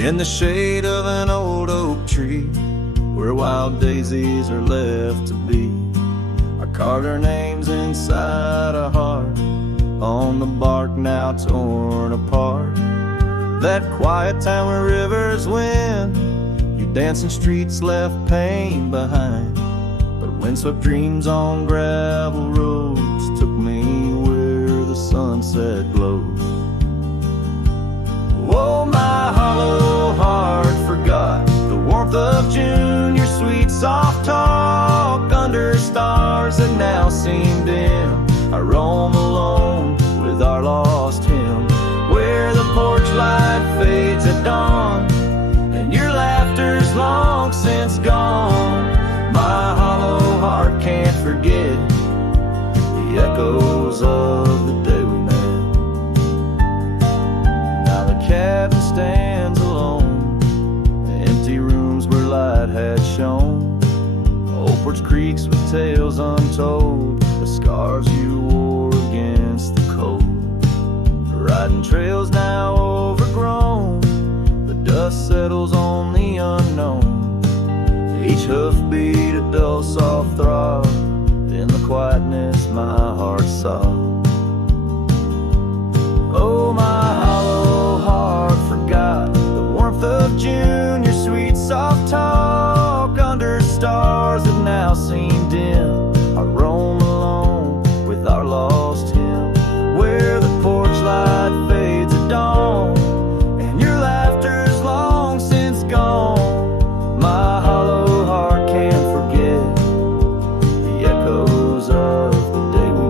in the shade of an old oak tree, where wild daisies are left to be. I carved our names inside a heart on the bark now torn apart. That quiet town where rivers win, you dancing streets left pain behind. But windswept dreams on gravel roads took me where the sunset glows. Oh, my hollow heart forgot the warmth of June, your sweet soft talk under stars that now seem dim. I roam alone with our lost hymn, where the porch light fades at dawn and your laughter's long since gone. My hollow heart can't forget the echoes of the day we met. Now the cabin stands alone, the empty rooms where light had shone. Old porch creaks with tales untold, the scars you wore against the cold. Riding trails now overgrown, the dust settles on the unknown. Each hoofbeat a dull soft throb, in the quietness my heart sobbed. Oh, my hollow heart forgot the warmth of June, your sweet soft talk under stars that now seem dim. I roam alone with our lost hymn, where the porch light fades at dawn and your laughter's long since gone. My hollow heart can't forget the echoes of the day we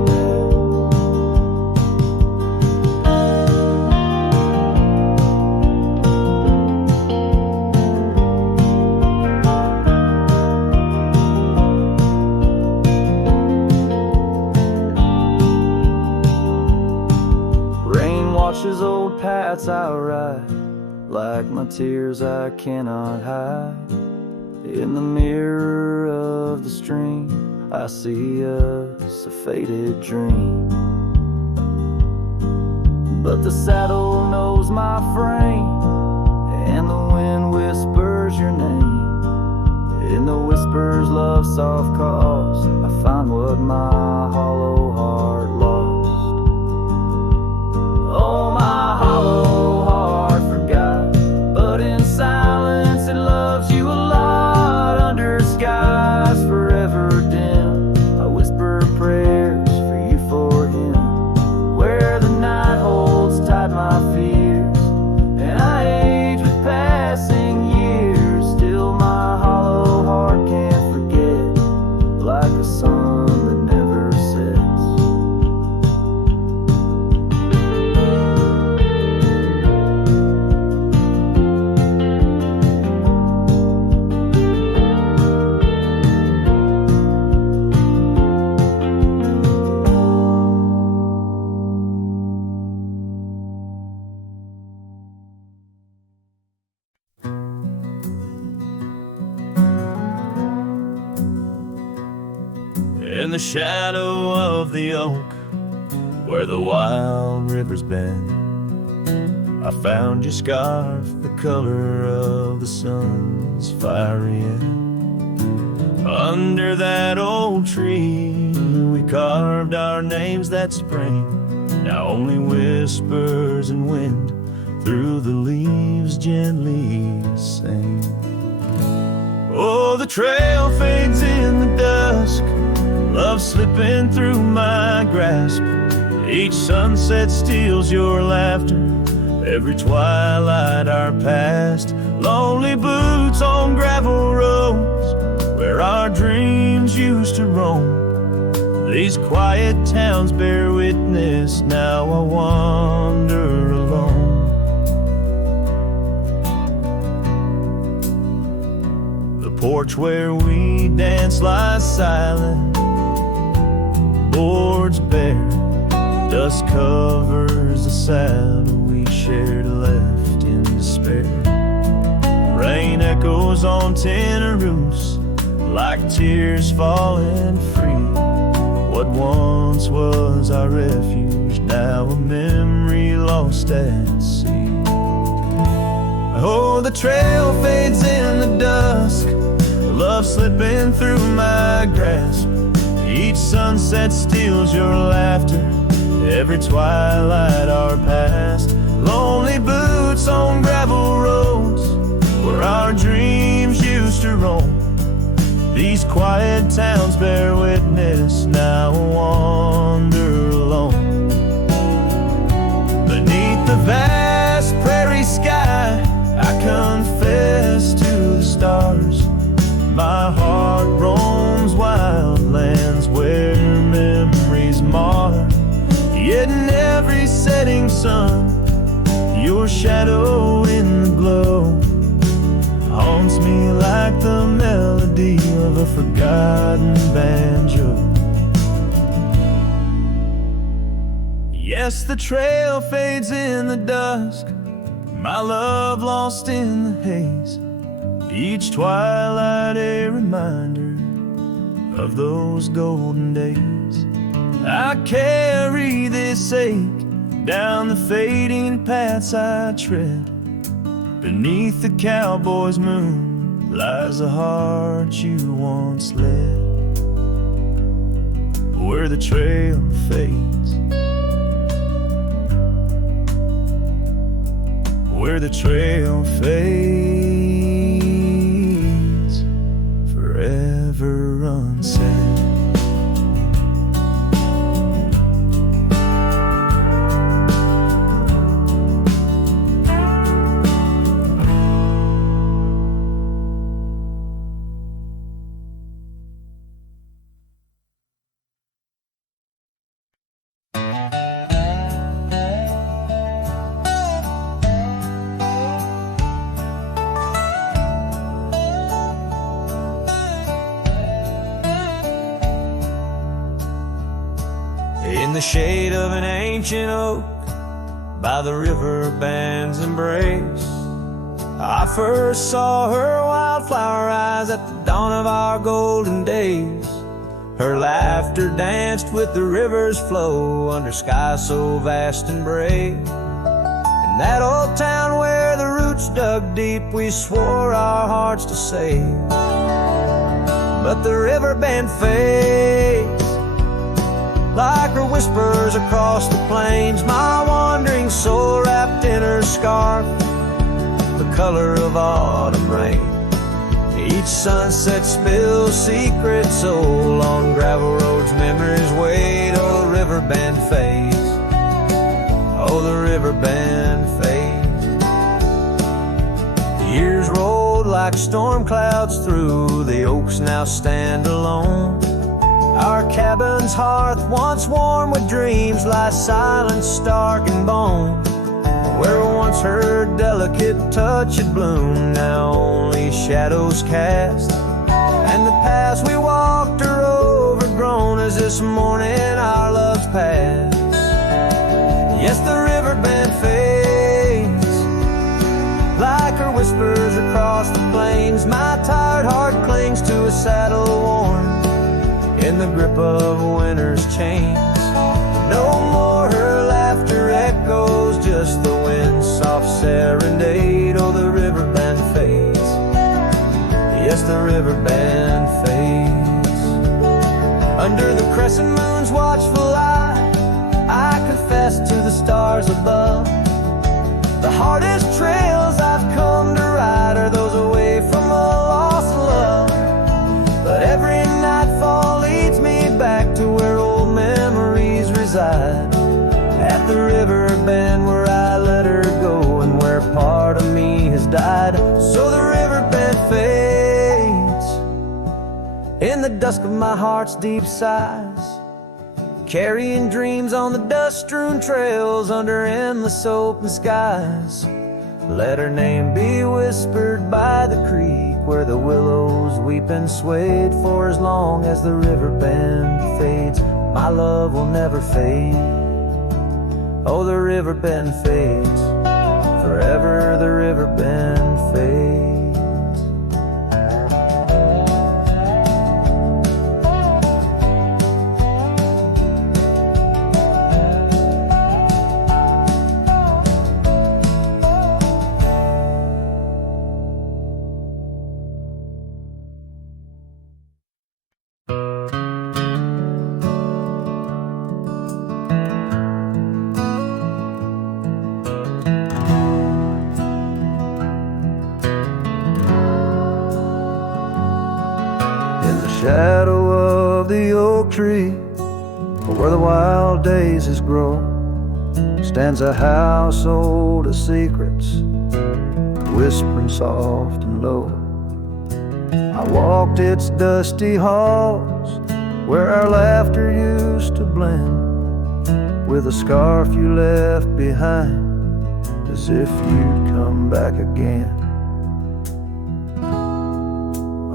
washes old paths I ride, like my tears I cannot hide. In the mirror of the stream, I see us a faded dream. But the saddle knows my frame, and the wind whispers your name. In the whispers love soft calls, I find what my hollow heart lost. Oh, my hollow heart forgot, but in silence it loves you a lot. Under skies forever dim, I whisper prayers for you, for him, where the night holds tight my fears, and I age with passing years. Still my hollow heart can't forget, like a sun that never sets. In the shadow of the oak, where the wild rivers bend, I found your scarf, the color of the sun's fiery end. Under that old tree, we carved our names that spring, now only whispers and wind through the leaves gently sing. Oh, the trail fades in the dusk, love slipping through my grasp. Each sunset steals your laughter, every twilight our past. Lonely boots on gravel roads, where our dreams used to roam. These quiet towns bear witness, now I wander alone. The porch where we dance lies silent, boards bare, dust covers the saddle we shared, left in despair. Rain echoes on tin roofs like tears falling free. What once was our refuge, now a memory lost at sea. Oh, the trail fades in the dusk, love slipping through my grasp. Each sunset steals your laughter, every twilight our past. Lonely boots on gravel roads where our dreams used to roam. These quiet towns bear witness, now I wander alone. Beneath the vast prairie sky, I confess to the stars. My heart roams wild lands where memories mar. Yet in every setting sun, your shadow in the glow haunts me like the melody of a forgotten banjo. Yes, the trail fades in the dusk, my love lost in the haze. Each twilight a reminder of those golden days. I carry this ache down the fading paths I tread. Beneath the cowboy's moon lies a heart you once led. Where the trail fades, where the trail fades, forever unsaid. In the shade of an ancient oak, by the river band's embrace, I first saw her wildflower eyes at the dawn of our golden days. Her laughter danced with the river's flow under skies so vast and brave. In that old town where the roots dug deep, we swore our hearts to save. But the river band fades like her whispers across the plains. My wandering soul wrapped in her scarf, the color of autumn rain. Each sunset spills secrets soul on gravel roads, memories wait. Oh, the river band fades, oh, the river band fades. The years rolled like storm clouds through, the oaks now stand alone. Our cabin's hearth, once warm with dreams, lies silent, stark and bone. Where once her delicate touch had bloomed, now only shadows cast. And the paths we walked are overgrown as this morning our love's past. Yes, the river band fades like her whispers across the plains. My tired heart clings to a saddle worn in the grip of winter's chains. No more her laughter echoes, just the wind's soft serenade. Oh, the river band fades, yes, the river band fades. Under the crescent moon's watchful eye, I confess to the stars above, the hardest trails I've come to ride are those away from a lost love. But every nightfall leads me back to where old memories reside, at the river bend where I let her go and where part of me has died. So the river bend fades in the dusk of my heart's deep sighs, carrying dreams on the dust-strewn trails under endless open skies. Let her name be whispered by the creek where the willows weep and swayed. For as long as the river bend fades, my love will never fade. Oh, the river bend fades, forever the river bend fades. oak tree, where the wild daisies grow, stands a house old of secrets, whispering soft and low. I walked its dusty halls, where our laughter used to blend with a scarf you left behind, as if you'd come back again.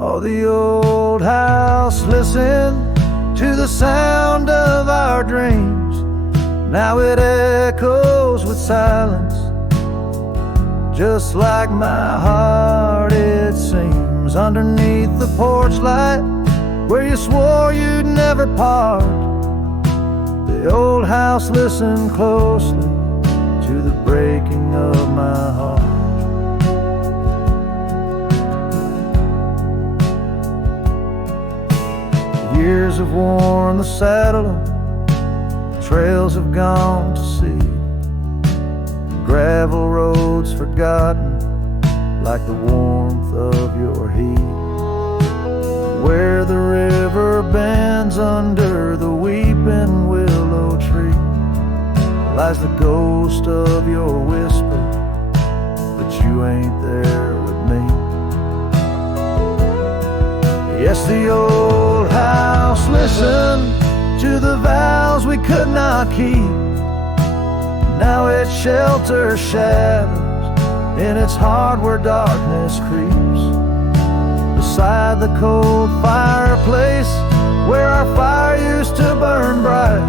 Oh, the old house listened to the sound of our dreams. Now it echoes with silence, just like my heart it seems. Underneath the porch light, where you swore you'd never part, the old house listened closely to the breaking of my heart. Years have worn the saddle, trails have gone to seed, gravel roads forgotten like the warmth of your heat. Where the river bends under the weeping willow tree lies the ghost of your whisper, but you ain't there with me. Yes, the old house listened to the vows we could not keep. Now it shelters shadows in its heart where darkness creeps. Beside the cold fireplace where our fire used to burn bright,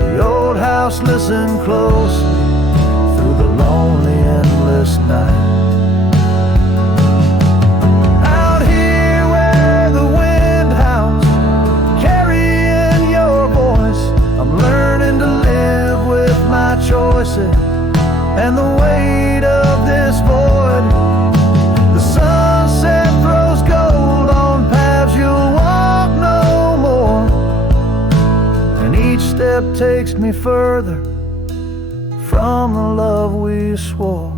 the old house listened closely through the lonely endless night. Out here where the wind howls, carrying your voice, I'm learning to live with my choices and the weight of this void. The sunset throws gold on paths you'll walk no more, and each step takes me further from the love we swore.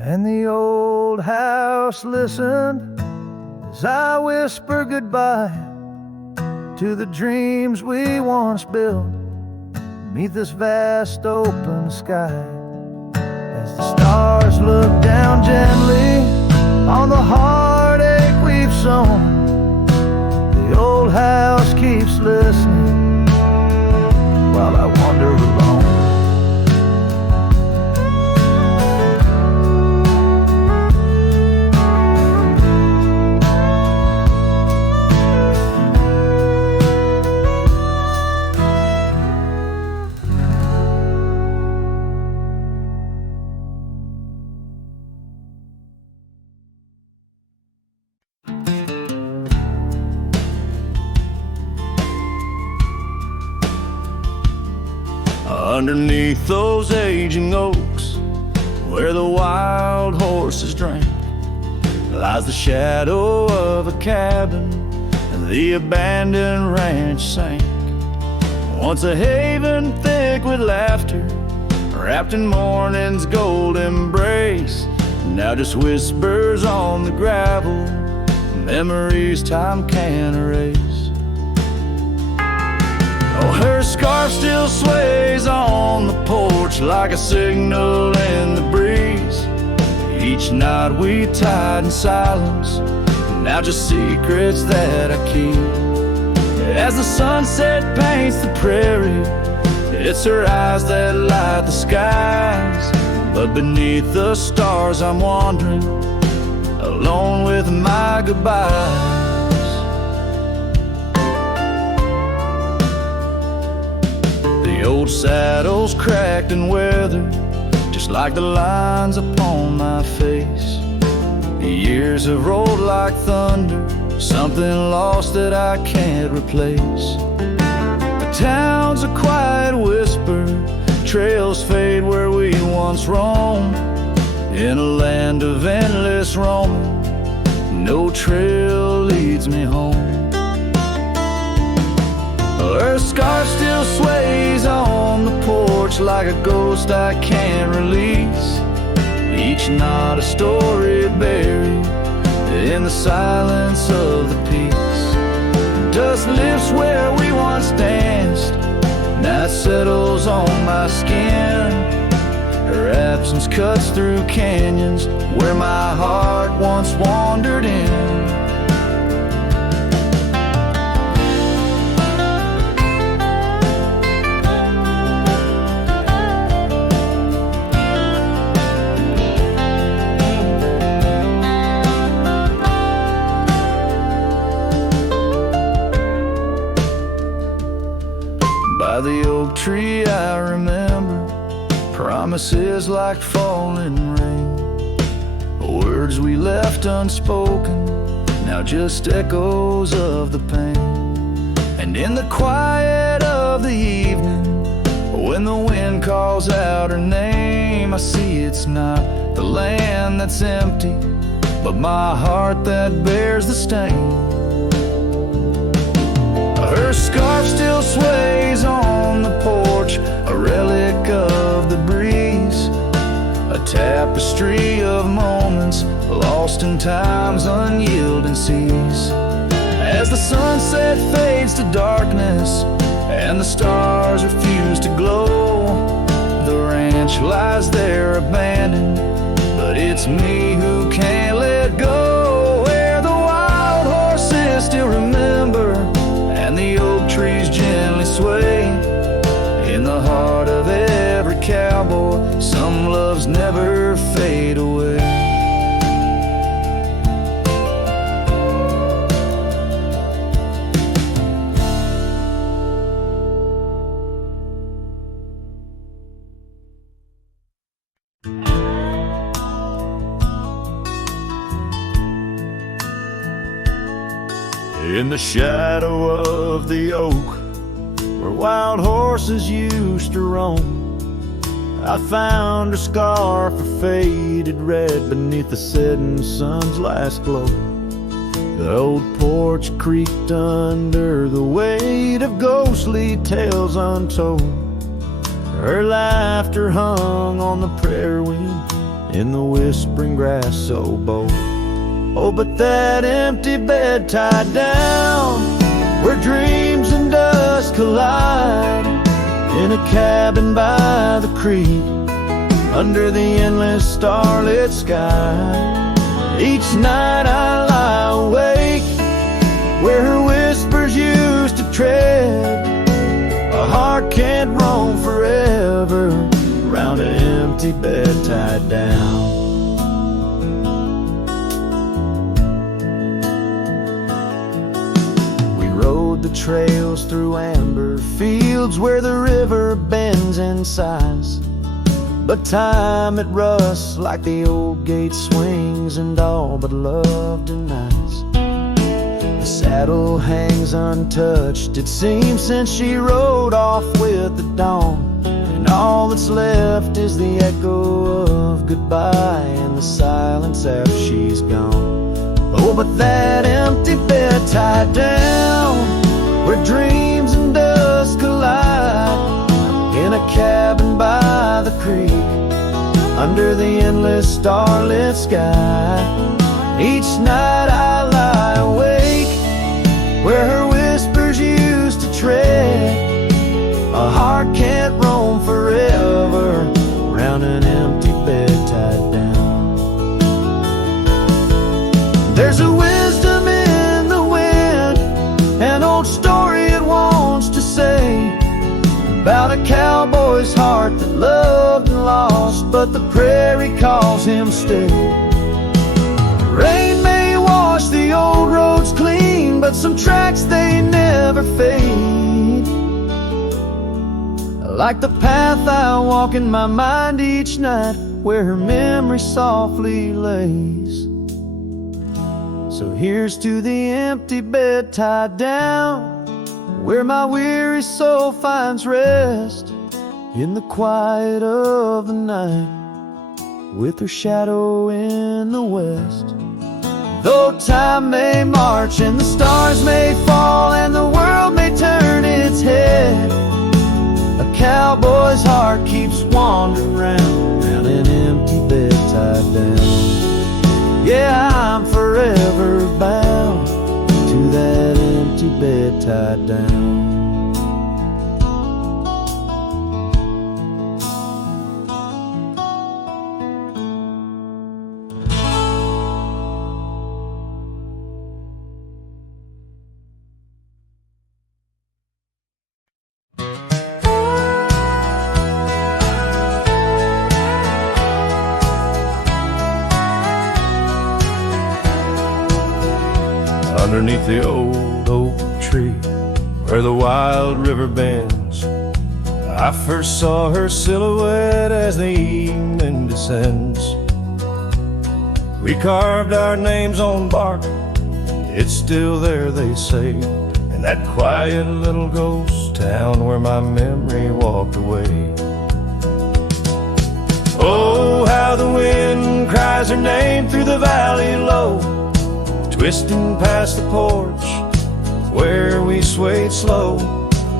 And the old house listened as I whisper goodbye to the dreams we once built beneath this vast open sky. As the stars look down gently on the heartache we've sown, the old house keeps listening while I wander alone. Underneath those aging oaks, where the wild horses drank, lies the shadow of a cabin and the abandoned ranch sank. Once a haven thick with laughter, wrapped in morning's gold embrace, now just whispers on the gravel, memories time can't erase. Oh, her scarf still sways on the porch like a signal in the breeze. Each night we tied in silence, now just secrets that I keep. As the sunset paints the prairie, it's her eyes that light the skies. But beneath the stars I'm wandering, alone with my goodbyes. The old saddle's cracked and weathered, just like the lines upon my face. The years have rolled like thunder, something lost that I can't replace. The town's a quiet whisper, trails fade where we once roamed. In a land of endless roaming, no trail leads me home. Her scarf still sways on the porch like a ghost I can't release. Each night a story buried in the silence of the peace. dust lifts where we once danced. Night settles on my skin. Her absence cuts through canyons where my heart once wandered in. By the oak tree I remember promises like falling rain, words we left unspoken, now just echoes of the pain. And in the quiet of the evening, when the wind calls out her name, I see it's not the land that's empty, but my heart that bears the stain. Her scarf still sways on the porch, a relic of the breeze, a tapestry of moments lost in time's unyielding seas. As the sunset fades to darkness and the stars refuse to glow, the ranch lies there abandoned, but it's me who can't let go. Where the wild horses still remember and the oak trees gently sway, in the heart of every cowboy, some loves never fade away. In the shadow of the oak, where wild horses used to roam, I found a scarf of faded red beneath the setting sun's last glow. The old porch creaked under the weight of ghostly tales untold. Her laughter hung on the prairie wind in the whispering grass so bold. Oh, but that empty bed tied down, where dreams and dust collide, in a cabin by the creek, under the endless starlit sky. Each night I lie awake, where her whispers used to tread. A heart can't roam forever, round an empty bed tied down. The trails through amber fields where the river bends and sighs, but time it rusts like the old gate swings and all but love denies. The saddle hangs untouched, it seems, since she rode off with the dawn, and all that's left is the echo of goodbye and the silence after she's gone. Oh, but that empty bed tied down, where dreams and dust collide, in a cabin by the creek, under the endless starlit sky. Each night I lie awake, where her whispers used to tread. A heart can't roam forever, round an empty bed tied down. There's a wisdom in the wind, an old story it wants to say, about a cowboy's heart that loved and lost, but the prairie calls him stay. Rain may wash the old roads clean, but some tracks they never fade, like the path I walk in my mind each night, where her memory softly lays. So here's to the empty bed tied down, where my weary soul finds rest, in the quiet of the night, with her shadow in the west. Though time may march and the stars may fall and the world may turn its head, a cowboy's heart keeps wandering round an empty bed tied down. Yeah, I'm forever bound to that empty empty bed tied down. Underneath the old oak tree where the wild river bends, I first saw her silhouette as the evening descends. We carved our names on bark, it's still there they say, in that quiet little ghost town where my memory walked away. Oh, how the wind cries her name through the valley low, twisting past the porch where we swayed slow.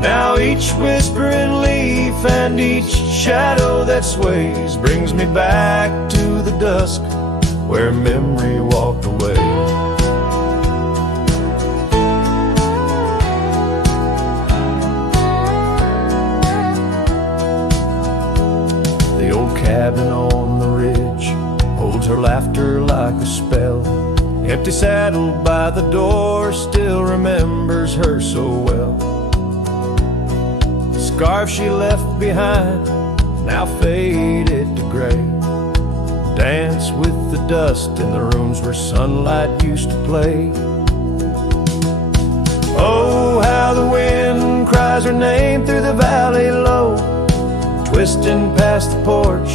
Now each whispering leaf and each shadow that sways brings me back to the dusk where memory walked away. The old cabin on the ridge holds her laughter like a spell. Empty saddle by the door still remembers her so well. The scarf she left behind, now faded to gray, dance with the dust in the rooms where sunlight used to play. Oh, how the wind cries her name through the valley low, twisting past the porch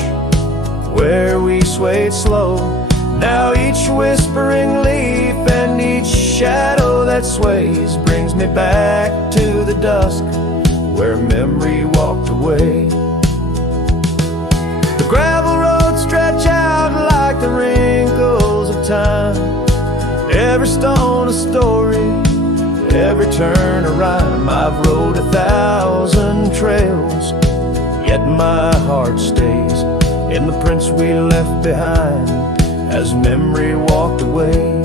where we swayed slow. Now each whispering leaf and each shadow that sways brings me back to the dusk where memory walked away. The gravel roads stretch out like the wrinkles of time, every stone a story, every turn a rhyme. I've rode 1,000 trails, yet my heart stays in the prints we left behind as memory walked away.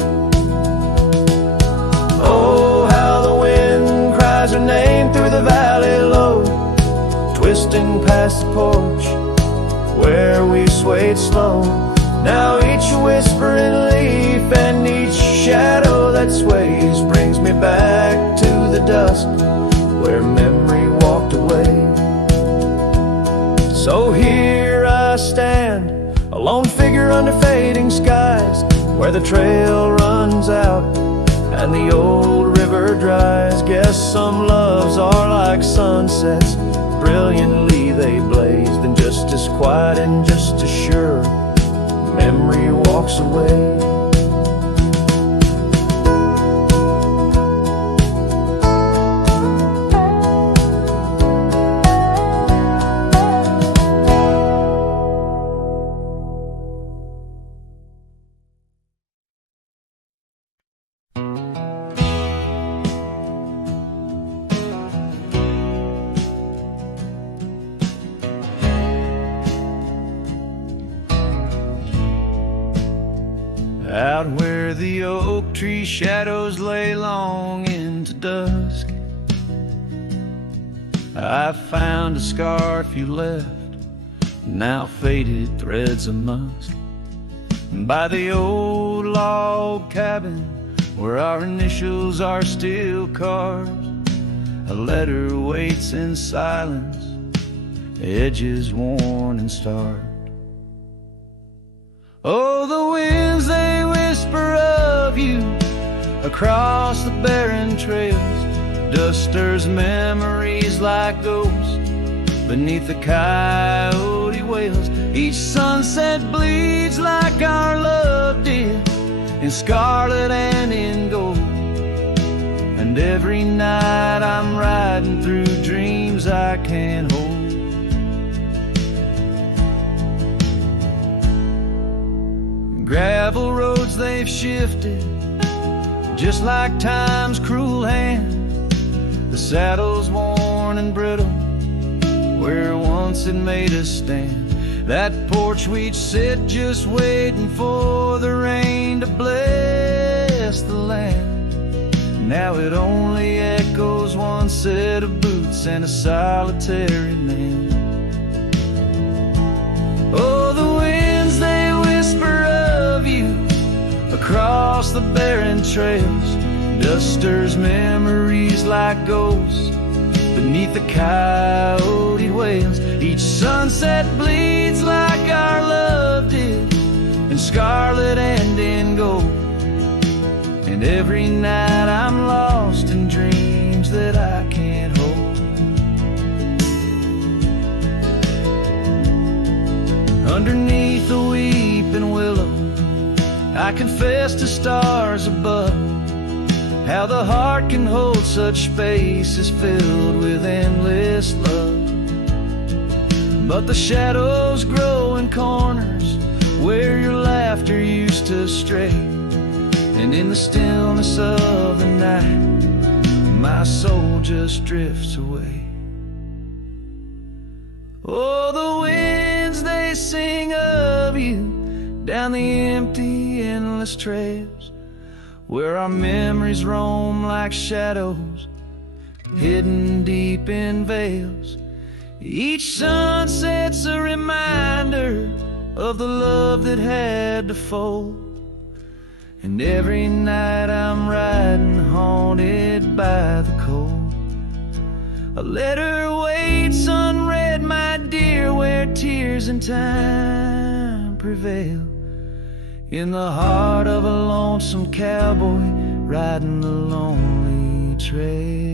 Oh, how the wind cries her name through the valley low, twisting past the porch where we swayed slow. Now each whispering leaf and each shadow that sways brings me back to the dusk where memory walked away. So here I stand, a lone figure under fading skies, where the trail runs out and the old river dries. Guess some loves are like sunsets, brilliantly they blaze, then just as quiet and just as sure memory walks away. Out where the oak tree shadows lay long into dusk, I found a scarf you left, now faded threads of musk, by the old log cabin where our initials are still carved. A letter waits in silence, edges worn and starved. Oh, the winds, they whisper of you across the barren trails. Dust stirs memories like ghosts beneath the coyote wails. Each sunset bleeds like our love did, in scarlet and in gold. And every night I'm riding through dreams I can't hold. Gravel roads, they've shifted just like time's cruel hand. The saddle's worn and brittle where once it made us stand. That porch we'd sit just waiting for the rain to bless the land. Now it only echoes one set of boots and a solitary man. Oh, the winds, they whisper of you across the barren trails. Dust stirs memories like ghosts beneath the coyote wails. Each sunset bleeds like our love did, in scarlet and in gold. And every night I'm lost in dreams that I can't hold. Underneath the weeping willow, I confess to stars above how the heart can hold such spaces filled with endless love. But the shadows grow in corners where your laughter used to stray, and in the stillness of the night, my soul just drifts away. Oh, the winds, they sing of you down the empty, endless trails, where our memories roam like shadows, hidden deep in veils. Each sunset's a reminder of the love that had to fold. And every night I'm riding, haunted by the cold. A letter waits unread, my dear, where tears and time prevail, in the heart of a lonesome cowboy riding the lonely trail.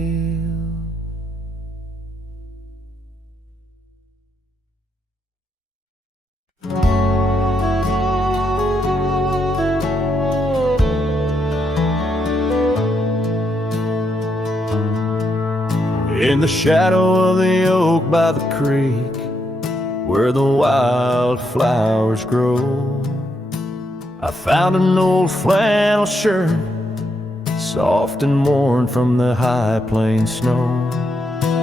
In the shadow of the oak by the creek, where the wildflowers grow, I found an old flannel shirt, soft and worn from the high plains snow.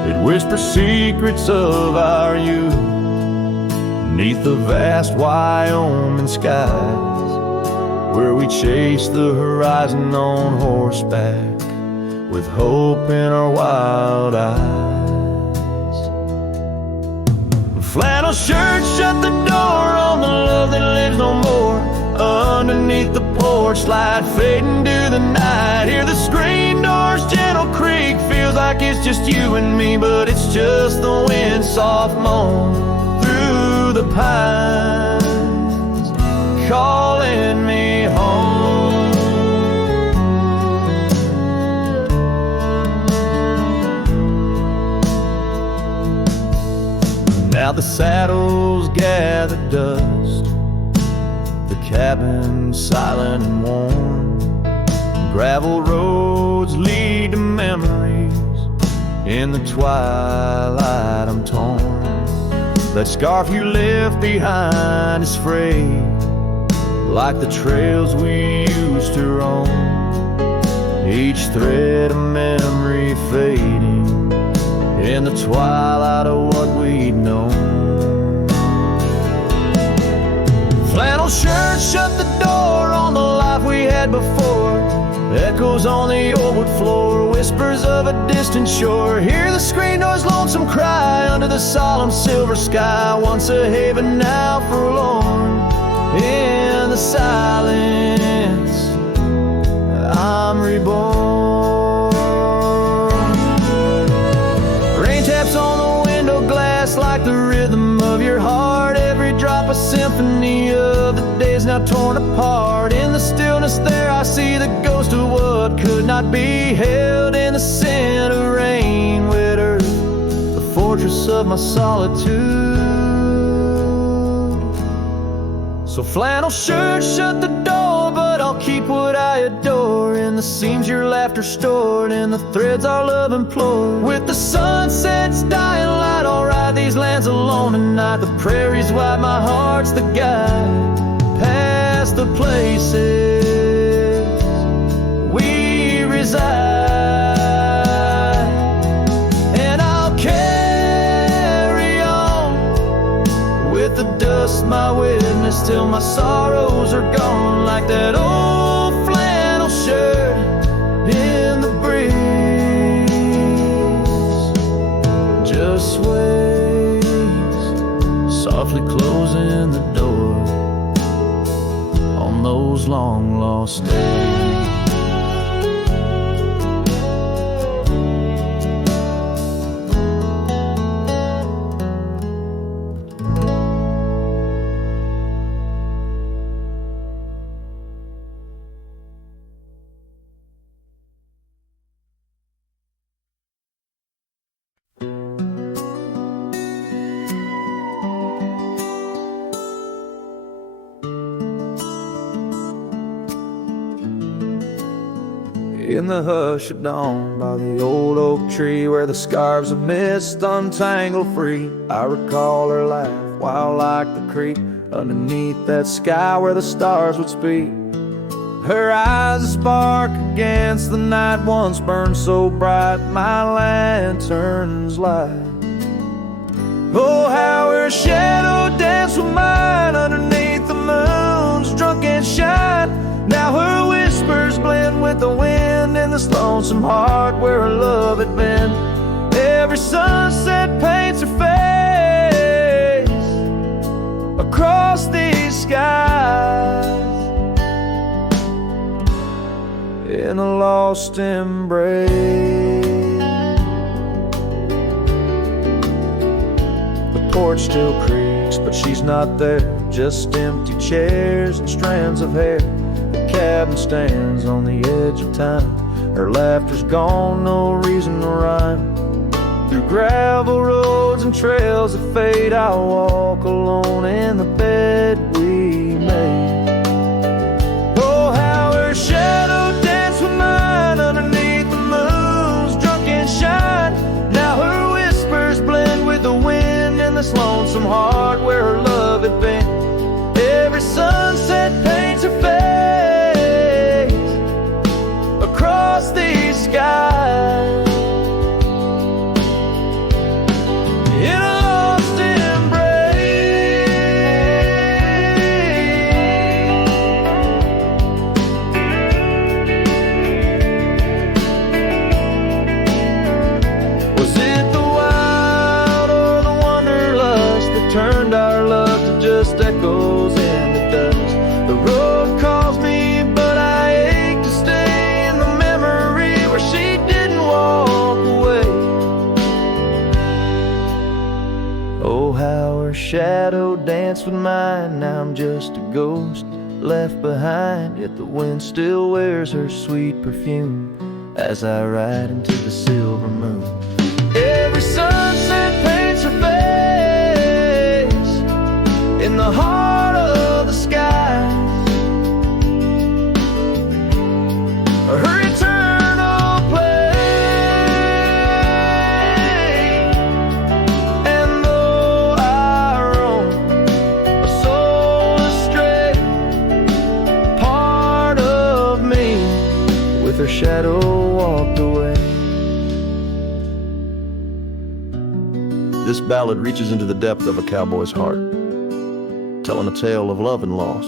It whispers secrets of our youth, neath the vast Wyoming skies, where we chased the horizon on horseback, with hope in our wild eyes. Flannel shirt shut the door on the love that lives no more. Underneath the porch, slide fading to the night. Hear the screen doors, gentle creak. Feels like it's just you and me, but it's just the wind soft moan through the pines, calling me home. Now the saddles gather dust, the cabin silent and warm. Gravel roads lead to memories, in the twilight I'm torn. That scarf you left behind is frayed, like the trails we used to roam. Each thread of memory fading, in the twilight of what we'd known. Flannel shirt shut the door on the life we had before. Echoes on the old wood floor, whispers of a distant shore. Hear the screen door's lonesome cry under the solemn silver sky. Once a haven, now forlorn. In the silence, I'm reborn. Taps on the window glass like the rhythm of your heart. Every drop a symphony of the days now torn apart. In the stillness there I see the ghost of what could not be held. In the scent of rain, wet earth, the fortress of my solitude. So flannel shirt shut the door, but I'll keep what I adore. In the seams your laughter stored, in the threads our love implored. With the sunset's dying light, I'll ride these lands alone tonight. The prairie's wide, my heart's the guide, past the places we reside. And I'll carry on with the dust my witness till my sorrows are gone, like that old flannel shirt in the sways, softly closing the door on those long lost days. In the hush of dawn, by the old oak tree where the scarves of mist untangle free, I recall her laugh wild like the creek underneath that sky where the stars would speak. Her eyes a spark against the night once burned so bright my lantern's light. Oh, how her shadow danced with mine underneath the moon's drunken shine. Now her whispers blend with the wind in this lonesome heart where her love had been. Every sunset paints her face across these skies in a lost embrace. The porch still creaks, but she's not there. Just empty chairs and strands of hair. The cabin stands on the edge of time. Her laughter's gone, no reason to rhyme. Through gravel roads and trails that fade, I'll walk alone in the bed we made. Oh, how her shadow danced with mine underneath the moon's drunken shine. Now her whispers blend with the wind in this lonesome heart where her love had been. Every sunset paints her face across these skies in a lost embrace. Was it the wild or the wanderlust that turned our love to just echoes in the dust? The road calls me, but I ache to stay in the memory where she didn't walk away. Oh, how her shadow danced with mine. Now I'm just a ghost left behind, yet the wind still wears her sweet perfume as I ride into the silver moon. Every sunset paints her face in the heart of the skies. Her eternal play. And though I roam a soul astray, part of me with her shadow walked away. This ballad reaches into the depth of a cowboy's heart, telling a tale of love and loss,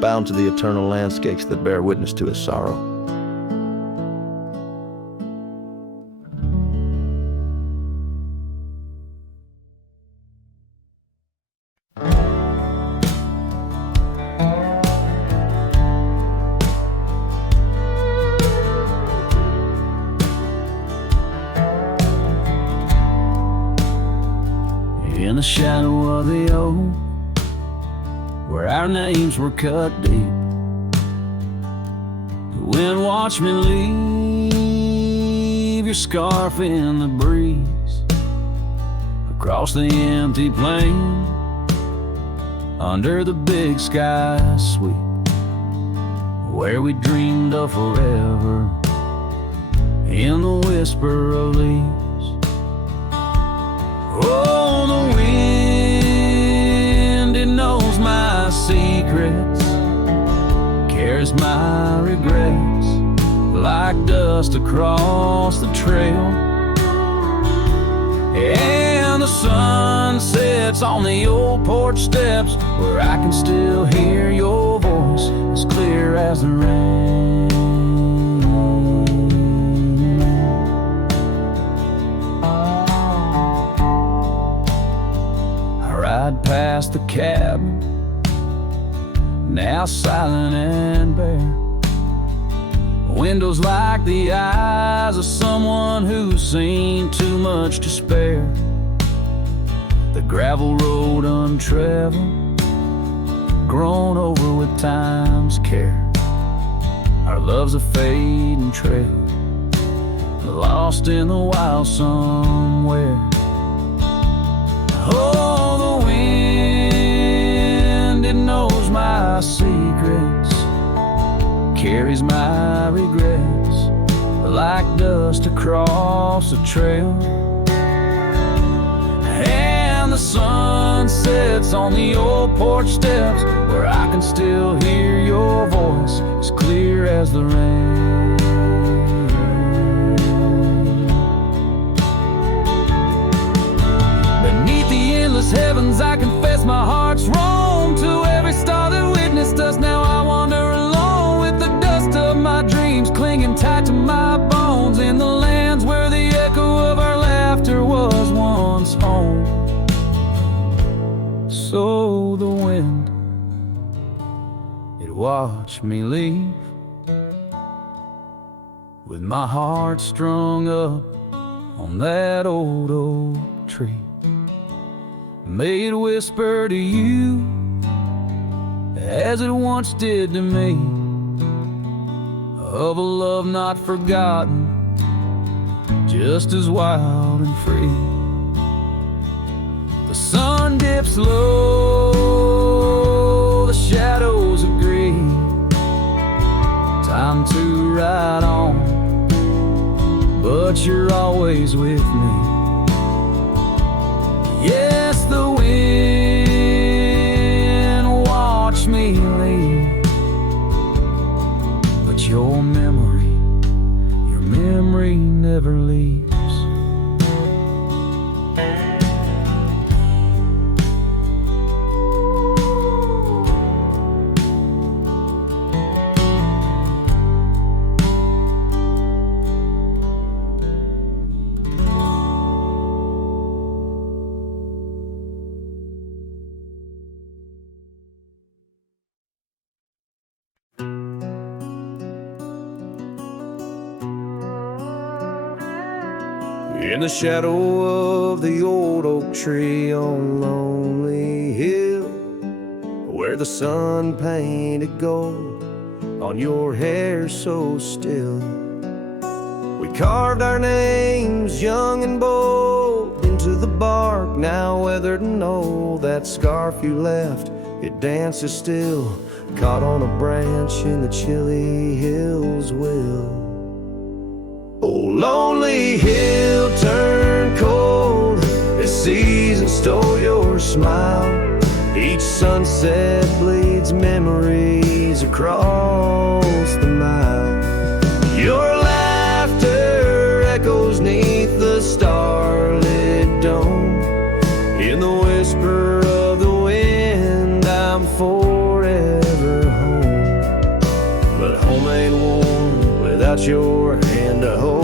bound to the eternal landscapes that bear witness to his sorrow. In the shadow of the oak, where our names were cut deep, the wind watched me leave your scarf in the breeze. Across the empty plain, under the big sky sweep, where we dreamed of forever, in the whisper of leaves. Oh, the wind, it knows my secrets, carries my regrets like dust across the trail. And the sun sets on the old porch steps, where I can still hear your voice as clear as the rain. past the cabin, now silent and bare. Windows like the eyes of someone who's seen too much to spare. The gravel road untraveled, grown over with time's care. Our love's a fading trail, lost in the wild somewhere. Oh, the wind, it knows my secrets, carries my regrets like dust across a trail. And the sun sets on the old porch steps, where I can still hear your voice as clear as the rain. Beneath the endless heavens, I confess my heart's roam to every star that witnessed us. Now I wander alone with the dust of my dreams clinging tight to my bones, in the lands where the echo of our laughter was once home. So the wind, it watched me leave, with my heart strung up on that old oak tree. May it whisper to you, as it once did to me, of a love not forgotten, just as wild and free. The sun dips low, the shadows agree, time to ride on, but you're always with me. Yes, the wind watched me leave, but your memory never leaves. In the shadow of the old oak tree on Lonely Hill, where the sun painted gold on your hair so still, we carved our names young and bold into the bark, now weathered and old. That scarf you left, it dances still, caught on a branch in the chilly hills will. Oh, lonely hill turned cold as season stole your smile. Each sunset bleeds memories across the mile. Your laughter echoes neath the starlit dome. In the whisper of the wind, I'm forever home. But home ain't warm without your hand to hold.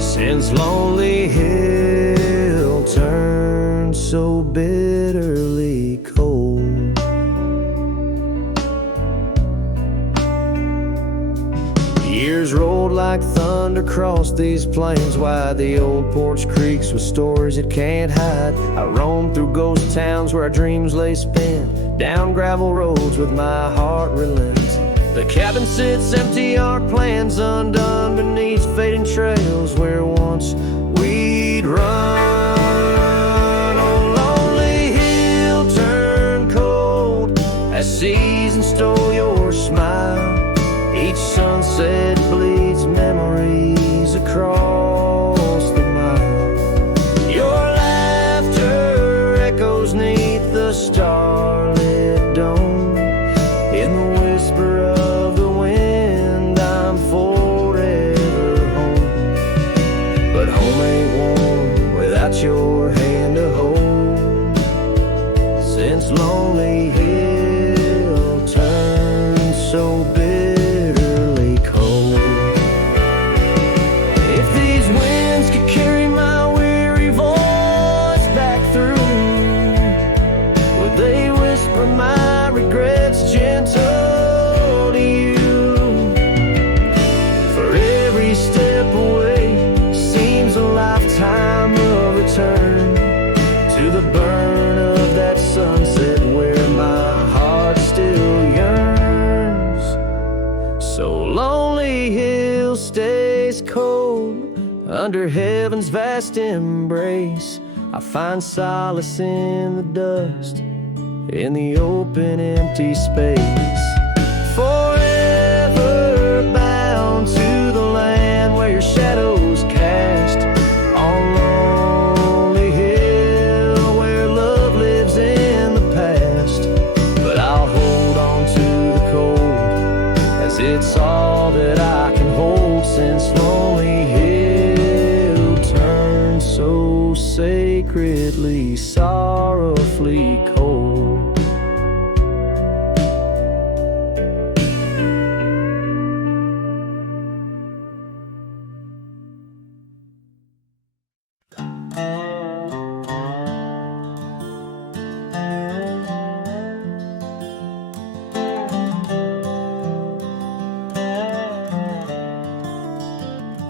Since Lonely Hill turned so bitterly cold. Years rolled like thunder across these plains wide. The old porch creaks with stories it can't hide. I roamed through ghost towns where our dreams lay spent, down gravel roads with my heart relents. The cabin sits empty, our plans undone beneath fading trails where once we'd run. Oh, lonely hill turned cold as season stole your smile. Each sunset bleeds memories across the mile. Your laughter echoes neath the starlit dome. In the whisper of the wind, I'm forever home. But home ain't warm without your hand to hold. Since Lonely Hill turned so bitterly cold. If these winds could carry my weary voice back through time of return to the burn of that sunset where my heart still yearns. So lonely hill stays cold under heaven's vast embrace. I find solace in the dust, in the open empty space. Forever bound to the land where your shadows cast on lonely hill where love lives in the past. But I'll hold on to the cold as it's all that I can hold, since lonely hill turned so sacredly, sorrowfully cold.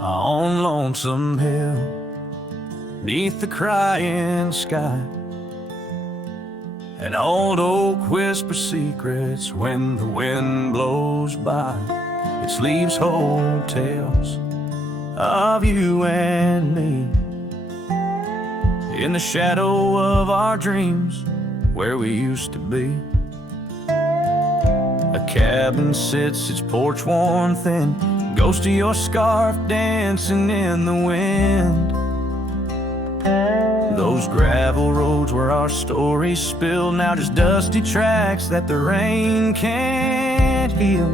On Lonesome Hill, neath the crying sky, an old oak whispers secrets when the wind blows by. Its leaves hold tales of you and me, in the shadow of our dreams where we used to be. A cabin sits, its porch worn thin, ghost of your scarf dancing in the wind. Those gravel roads where our stories spill, now just dusty tracks that the rain can't heal.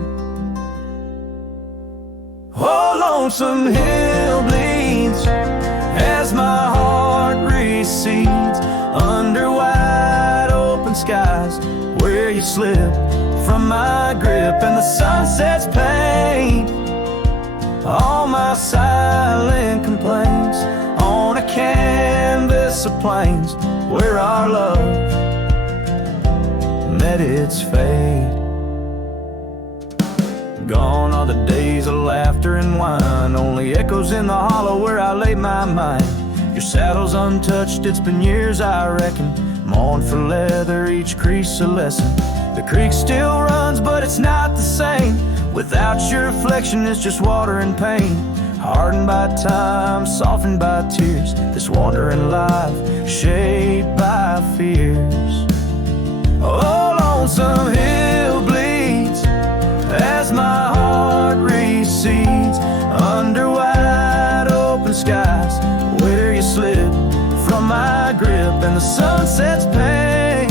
Oh, Lonesome Hill bleeds as my heart recedes under wide open skies where you slip from my grip and the sunset's pain. All my silent complaints on a canvas of plains where our love met its fate. Gone are the days of laughter and wine, only echoes in the hollow where I lay my mind. Your saddle's untouched, it's been years I reckon, mourn for leather, each crease a lesson. The creek still runs, but it's not the same. Without your reflection, it's just water and pain. Hardened by time, softened by tears, this wandering life shaped by fears. Oh, Lonesome Hill bleeds as my heart recedes under wide open skies where you slip from my grip and the sunset's pain.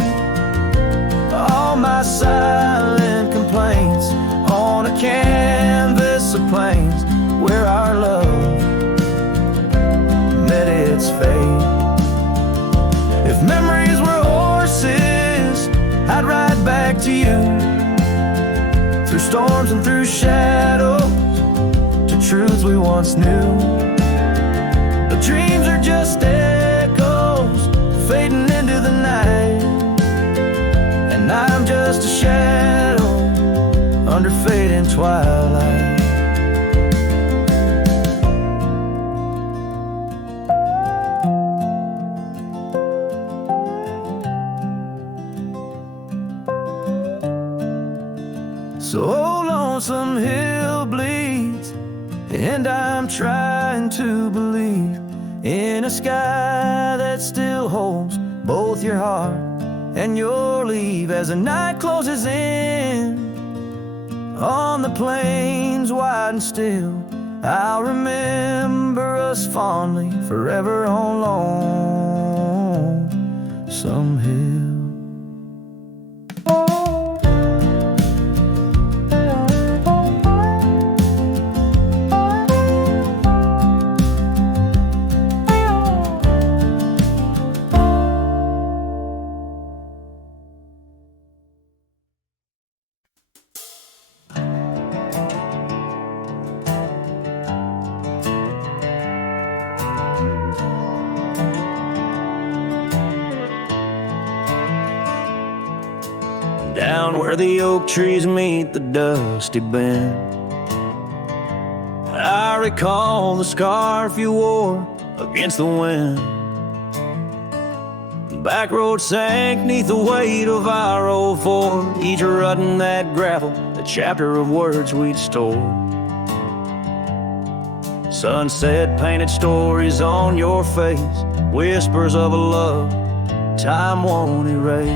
All my silent complaints on a canvas of plains where our love met its fate. If memories were horses, I'd ride back to you through storms and through shadows to truths we once knew. But dreams are just echoes fading into the night, and I'm just a shadow under fading twilight. So Lonesome Hill bleeds, and I'm trying to believe in a sky that still holds both your heart and your leave. As the night closes in on the plains wide and still, I'll remember us fondly forever on Lonesome Hill. Down where the oak trees meet the dusty bend, I recall the scarf you wore against the wind. The back road sank neath the weight of our old Ford, each rut in that gravel, a chapter of words we'd stored. Sunset painted stories on your face, whispers of a love time won't erase.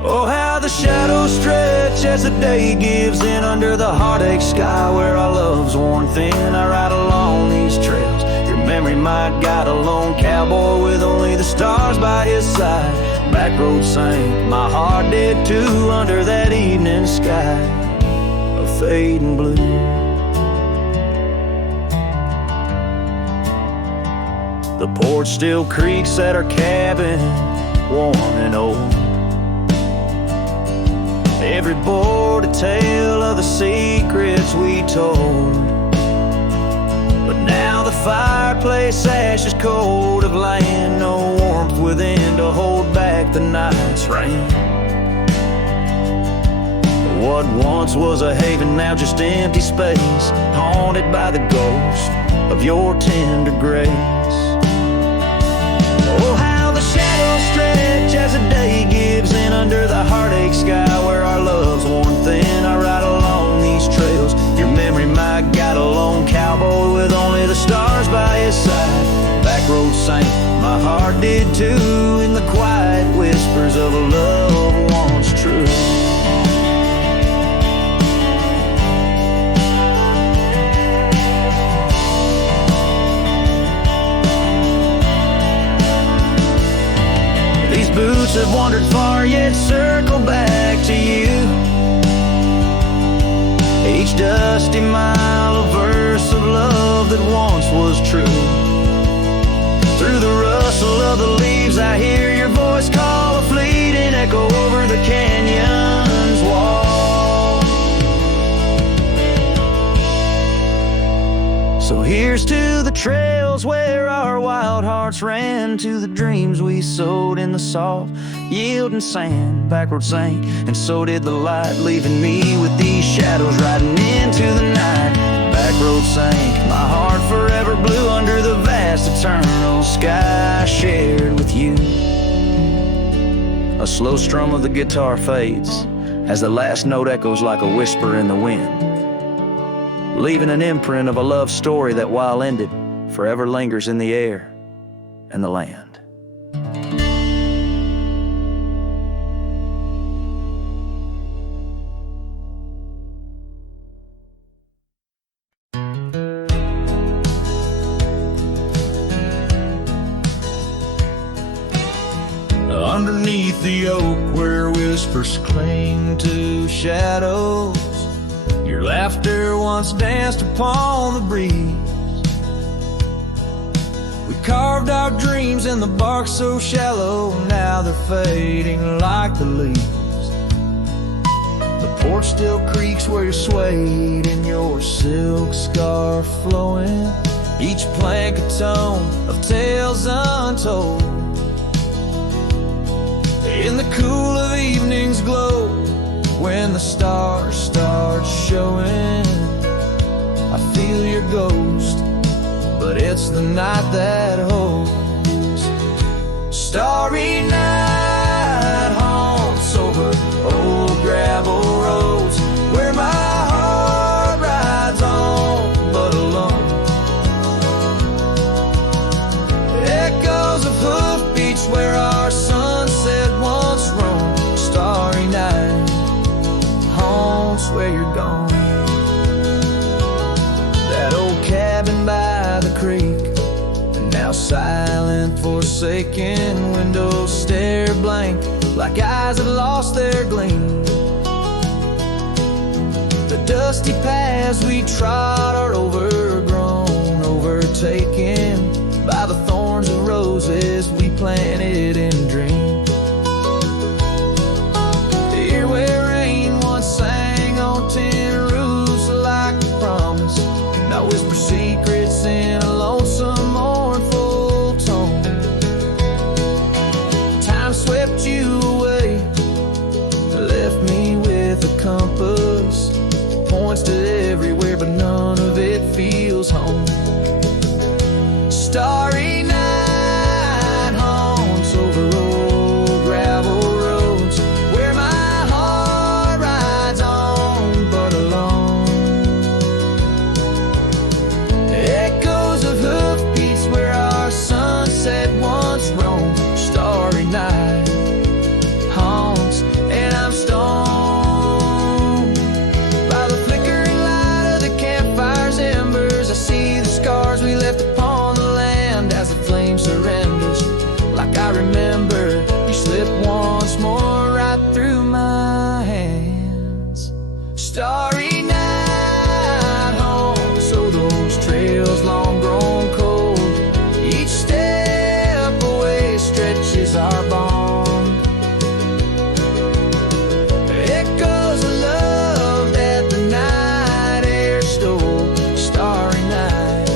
Oh, how the shadows stretch as the day gives in under the heartache sky where our love's worn thin. I ride along these trails, your memory might guide a lone cowboy with only the stars by his side. Back road sank, my heart did too, under that evening sky of fading blue. The porch still creaks at our cabin, worn and old. Every board a tale of the secrets we told. But now the fireplace ash is cold of land, no warmth within to hold back the night's rain. What once was a haven, now just empty space, haunted by the ghost of your tender grace. Oh, how the shadows stretch as the day gives in under the heartache sky where our love's worn thin. I ride along these trails, your memory might guide a lone cowboy with only the stars by his side. Back road sank, my heart did too, in the quiet whispers of a love once true. Boots have wandered far yet circle back to you. Each dusty mile a verse of love that once was true. Through the rustle of the leaves I hear your voice call, a fleeting echo over the canyon's wall. So here's to the trails where our wild hearts ran, to the dreams we sowed in the soft yielding sand. Backroad sank, and so did the light, leaving me with these shadows riding into the night. Backroad sank, my heart forever blue under the vast eternal sky shared with you. A slow strum of the guitar fades as the last note echoes like a whisper in the wind, leaving an imprint of a love story that, while ended, forever lingers in the air and the land. Underneath the oak where whispers cling to shadows, your laughter once danced upon the breeze. We carved our dreams in the bark so shallow, now they're fading like the leaves. The porch still creaks where you're swayed in your silk scarf flowing, each plank a tone of tales untold. In the cool of evening's glow, when the stars start showing, I feel your ghost, but it's the night that holds. Starry night haunts over old gravel roads, where my heart rides on but alone. Echoes of hoofbeats where our sunset once roamed. Starry night haunts where you're gone. That old cabin by the creek, and now silent, forsaken, windows stare blank like eyes that lost their gleam. The dusty paths we trod are overgrown, overtaken by the thorns of roses we planted in dreams. Here where rain once sang on tin roofs like a promise, now whisper secrets in a lonesome mournful tone. Time swept you away, left me with a compass, points to everywhere but none of it feels home. Starry night haunts over old gravel roads where my heart rides on but alone. Echoes of hoofbeats where our sunset once roamed. Starry night haunts and I'm stoned by the flickering light of the campfire's embers. I see the scars we left upon the land as the flame surrenders. Like I remember, you slip once more right through my hands. Starry night home, so those trails long grown cold. Each step away stretches our bond. Echoes of love that the night air stole. Starry night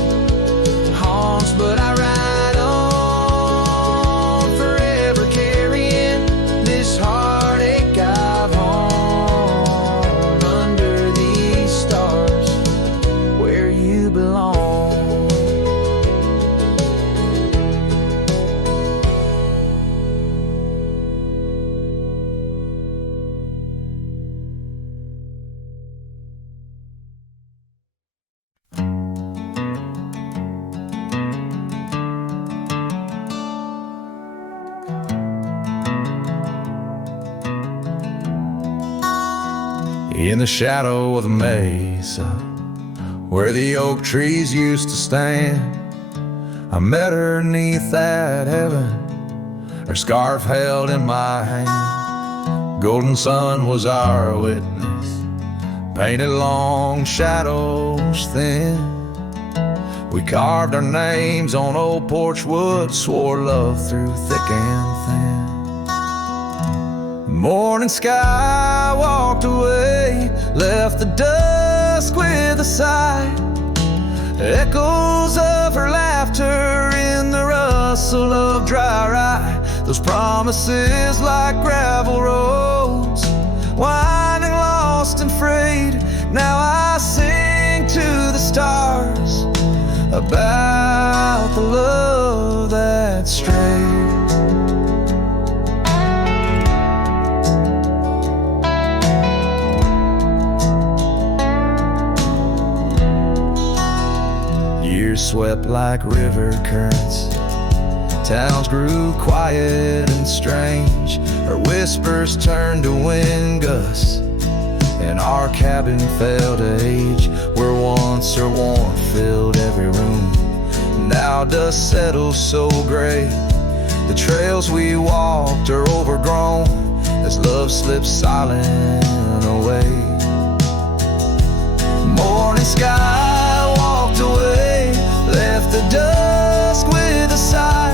haunts, but I ride on, forever carrying this heartache I've hung under these stars where you belong. In the shadow of the mesa where the oak trees used to stand, I met her neath that heaven, her scarf held in my hand. Golden sun was our witness, painted long shadows thin. We carved our names on old porch wood, swore love through thick and thin. Morning sky walked away, left the dusk with a sigh. Echoes of her laughter in the rustle of dry rye. Those promises like gravel roads, winding lost and frayed. Now I sing to the stars about the love that strayed. Years swept like river currents, towns grew quiet and strange. Her whispers turned to wind gusts, and our cabin fell to age. Where once her warmth filled every room, now dust settles so gray. The trails we walked are overgrown as love slips silent away. Morning sky walked away, left the dusk with a sigh.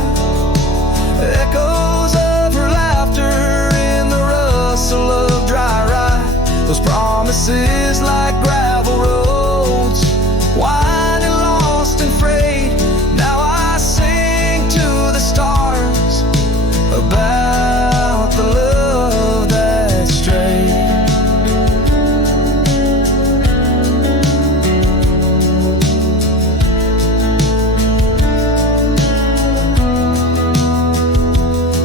Echoes of her laughter in the rustle of dry rye. Those promises like gravel roads, winding lost and frayed. Now I sing to the stars about the love that strayed.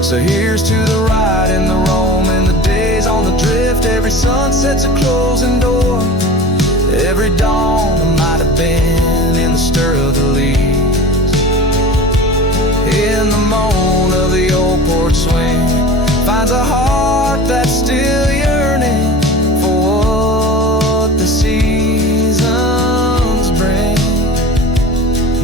So here's to the ride and the roam and the days on the drift. Every sunset's a closing door, every dawn that might have been in the stir of the leaves. In the moan of the old porch swing finds a heart that's still yearning for what the seasons bring.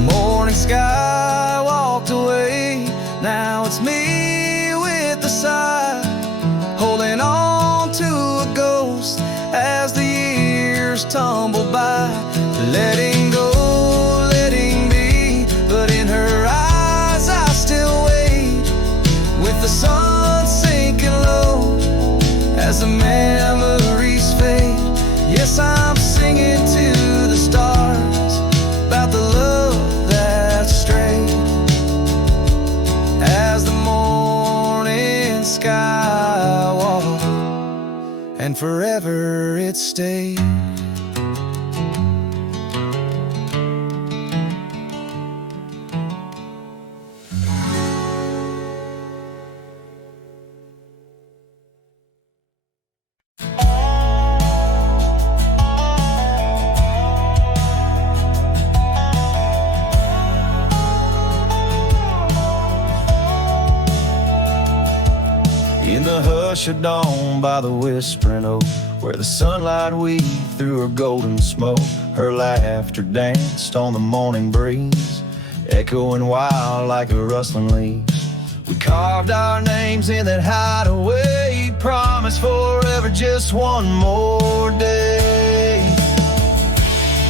Morning sky walked away, now it's me with the sigh, holding on to a ghost as the years tumble by. Letting go, letting be, but in her eyes I still wait, with the sun sinking low as the memories fade. Yes, I'm singing to the stars about the love that strayed. As the morning sky walked, and forever it stayed. In the hush of dawn by the whispering oak, where the sunlight weaved through her golden smoke, her laughter danced on the morning breeze, echoing wild like a rustling leaf. We carved our names in that hideaway, promised forever just one more day.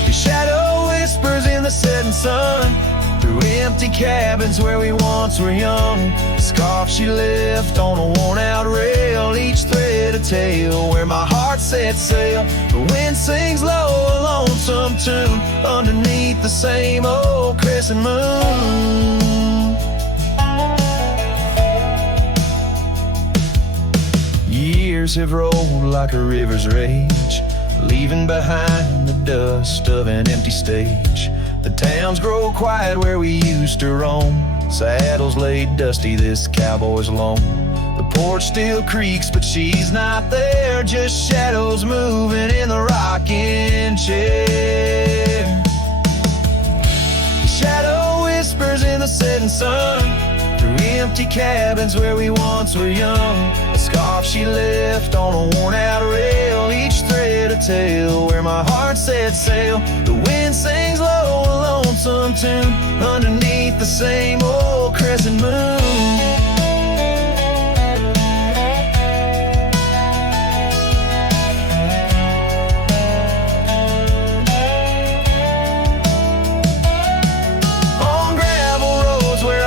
Your shadow whispers in the setting sun, through empty cabins where we once were young. The scarf she left on a worn-out rail, each thread a tale where my heart set sail. The wind sings low a lonesome tune underneath the same old crescent moon. Years have rolled like a river's rage, leaving behind the dust of an empty stage. The towns grow quiet where we used to roam, saddles laid dusty, this cowboy's alone. The porch still creaks, but she's not there, just shadows moving in the rocking chair. The shadow whispers in the setting sun, through empty cabins where we once were young. A scarf she left on a worn-out rail, each thread a tale where my heart set sail. The wind sings low a lonesome tune underneath the same old crescent moon.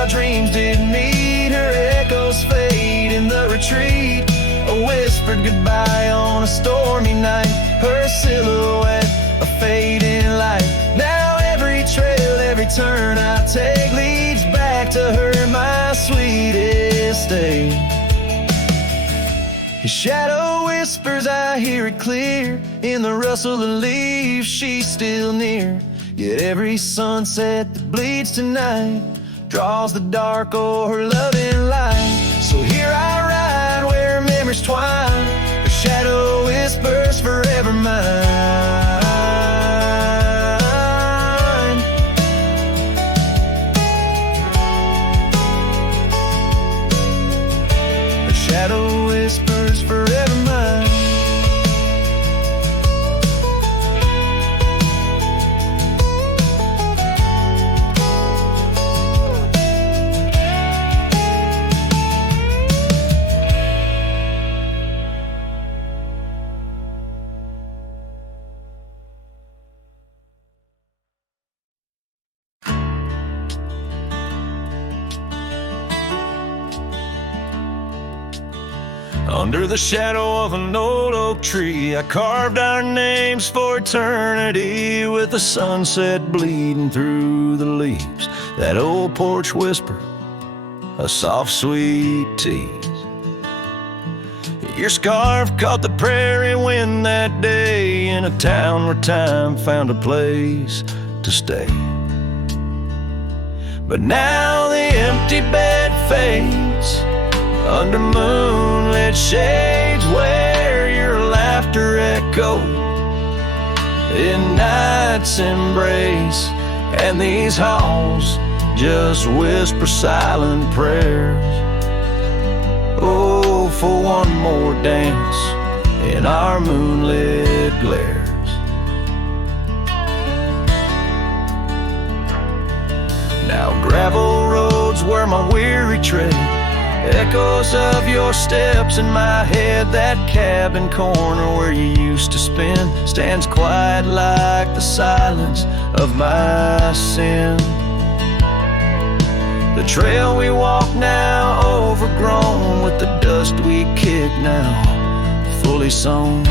Dreams didn't meet, her echoes fade in the retreat. A whispered goodbye on a stormy night, her silhouette a fading light. Now every trail, every turn I take leads back to her, my sweetest day. His shadow whispers, I hear it clear, in the rustle of leaves she's still near. Yet every sunset that bleeds tonight draws the dark o'er her loving light. So here I ride where memories twine, her shadow whispers forever mine. Her shadow whispers forever mine. Under the shadow of an old oak tree, I carved our names for eternity, with the sunset bleeding through the leaves. That old porch whisper, a soft sweet tease. Your scarf caught the prairie wind that day, in a town where time found a place to stay. But now the empty bed fades under moonlit shades, where your laughter echoed in night's embrace, and these halls just whisper silent prayers. Oh, for one more dance in our moonlit glares. Now gravel roads where my weary tread, echoes of your steps in my head. That cabin corner where you used to spend stands quiet like the silence of my sin. The trail we walk now overgrown, with the dust we kick now fully sown.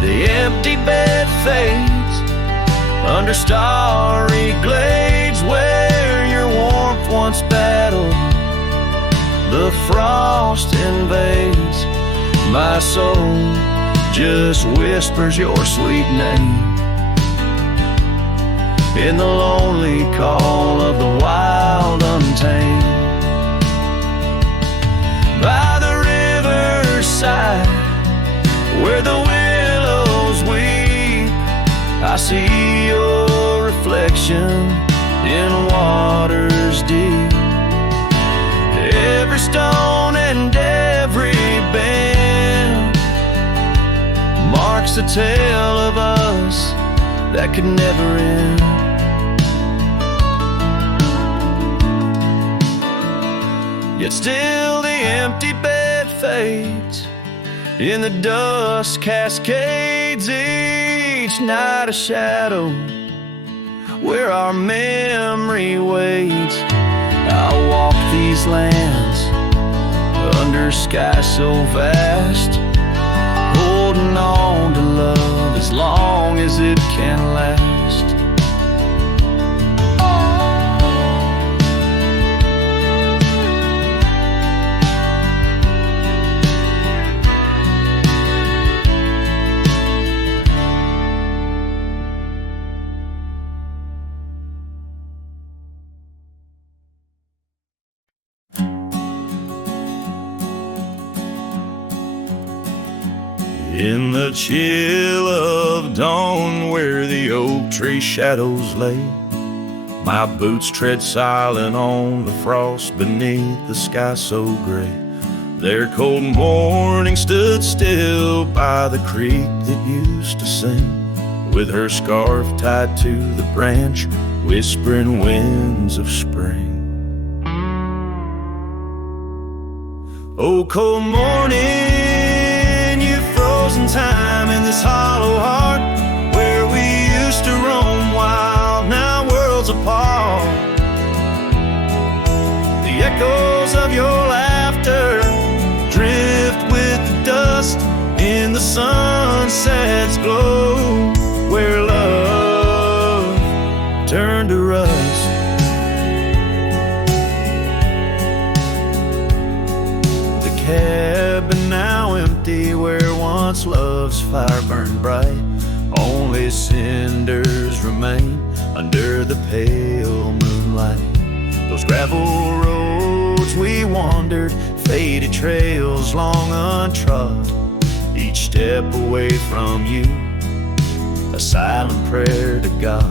The empty bed fades under starry glades, where your warmth once battled the frost invades. My soul just whispers your sweet name in the lonely call of the wild untamed. By the riverside where the willows weep, I see your reflection in waters deep. every stone and every bend marks a tale of us that could never end. Yet still the empty bed fades, in the dust cascades each night a shadow where our memory waits. I'll walk these lands under sky so vast, holding on to love as long as it can last. In the chill of dawn where the oak tree shadows lay, my boots tread silent on the frost beneath the sky so gray. Their cold morning stood still by the creek that used to sing, with her scarf tied to the branch, whispering winds of spring. Oh, cold morning, time in this hollow heart where we used to roam wild, now worlds apart. The echoes of your laughter drift with the dust in the sunset's glow, where love turned to rust. The cabin now empty where once love's fire burned bright, only cinders remain under the pale moonlight. Those gravel roads we wandered, faded trails long untrod, each step away from you, a silent prayer to God.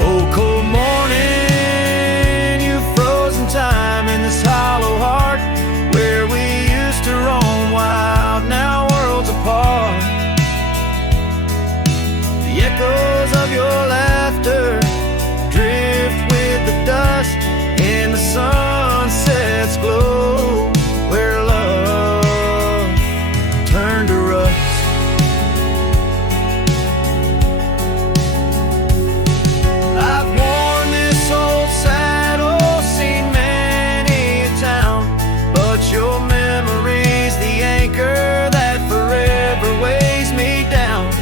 Oh, cold morning, you've frozen time in this hollow heart where we used to roam wild, now worlds apart. The echoes of your laughter drift with the dust in the sunset's glow, where love turned to rust. I've worn this old saddle, seen many a town, but your memory's the anchor that forever weighs me down.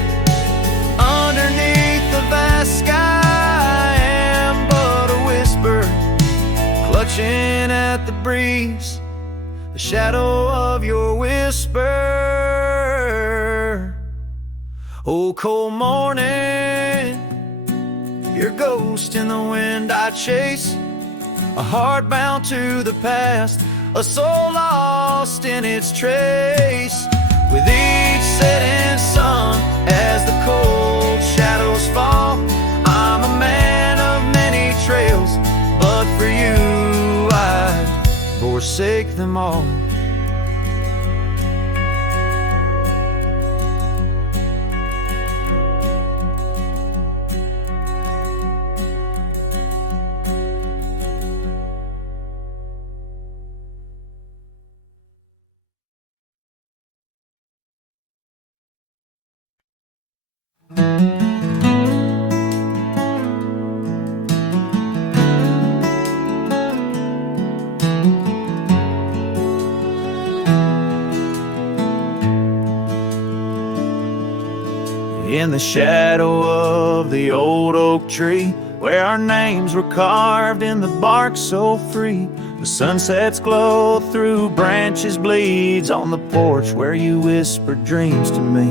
Underneath the vast sky, I am but a whisper, clutching at the breeze, the shadow of your whisper. Oh, cold morning, your ghost in the wind I chase, a heart bound to the past, a soul lost in its trace. With each setting sun, as the cold shadows fall, I'm a man of many trails, but for you I'd forsake them all. In the shadow of the old oak tree, where our names were carved in the bark so free, the sunset's glow through branches bleeds on the porch where you whispered dreams to me.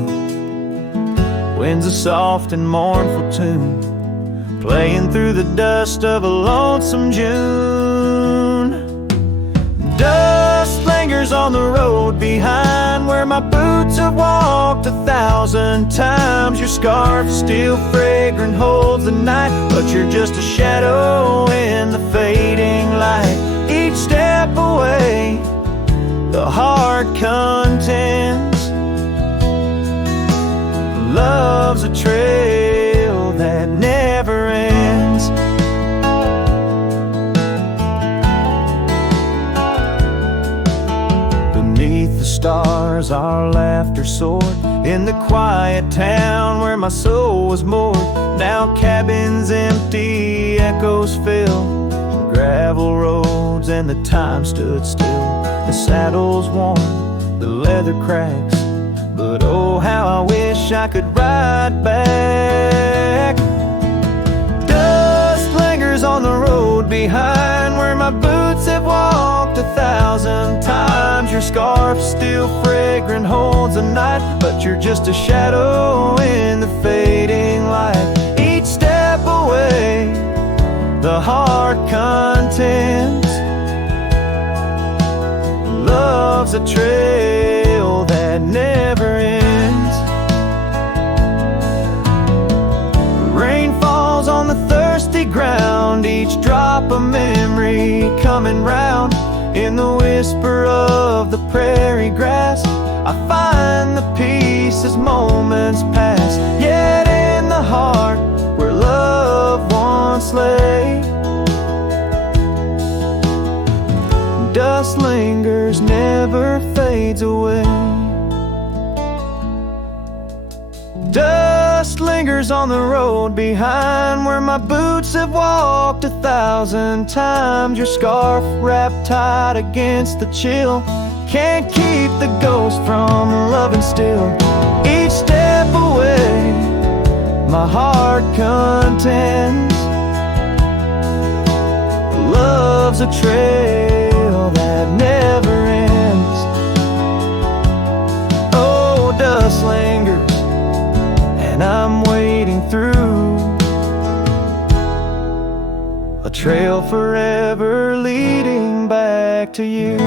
Winds a soft and mournful tune, playing through the dust of a lonesome June. Dust lingers on the road behind where my boots have walked 1,000 times. Your scarf still fragrant holds the night, but you're just a shadow in the fading contends. Love's a trail that never ends. Beneath the stars our laughter soared, in the quiet town where my soul was moored. Now cabins empty, echoes fill gravel roads, and the time stood still. The saddle's worn, the leather cracks, but oh how I wish I could ride back. Dust lingers on the road behind where my boots have walked 1,000 times. Your scarf still fragrant holds a night, but you're just a shadow in the fading light. Each step away, the heart contends. Love's a trail that never ends. Rain falls on the thirsty ground, each drop a memory coming round. In the whisper of the prairie grass, I find the peace as moments pass. Yet in the heart where love once lay, dust lingers, never fades away. Dust lingers on the road behind where my boots have walked 1,000 times. Your scarf wrapped tight against the chill can't keep the ghost from loving still. Each step away, my heart contends. Love's a trail that never ends. Oh, dust lingers, and I'm wading through a trail forever leading back to you.